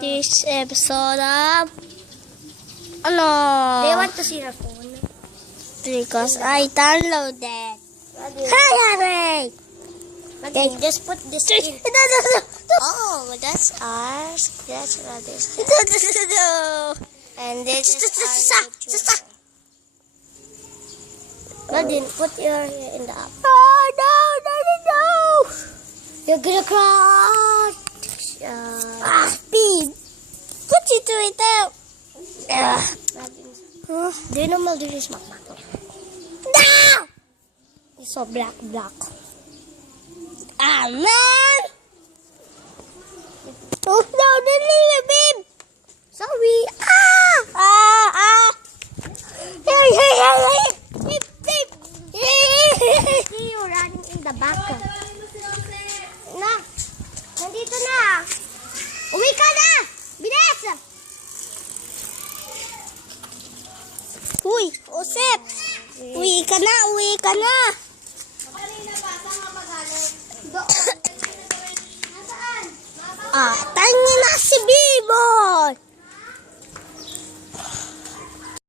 This episode of ano? They want to see her phone. Because I downloaded. Hi, Harry! Okay, just put this in. Oh, that's ours. That's what this is. And this is our YouTube. Nadine, put your hair in the app. Oh, no. You're gonna cry. Speed. Put it to it out. Do you know Maldives Makmak? No! It's so black. Ah, man! Oh, no, babe! Sorry. Hey! See you running in the back. Na, nandito na. Uwi ka na! Bilis! Uy, Osep! Uwi ka na! Nasaan? Ah, tangin na si Bimon!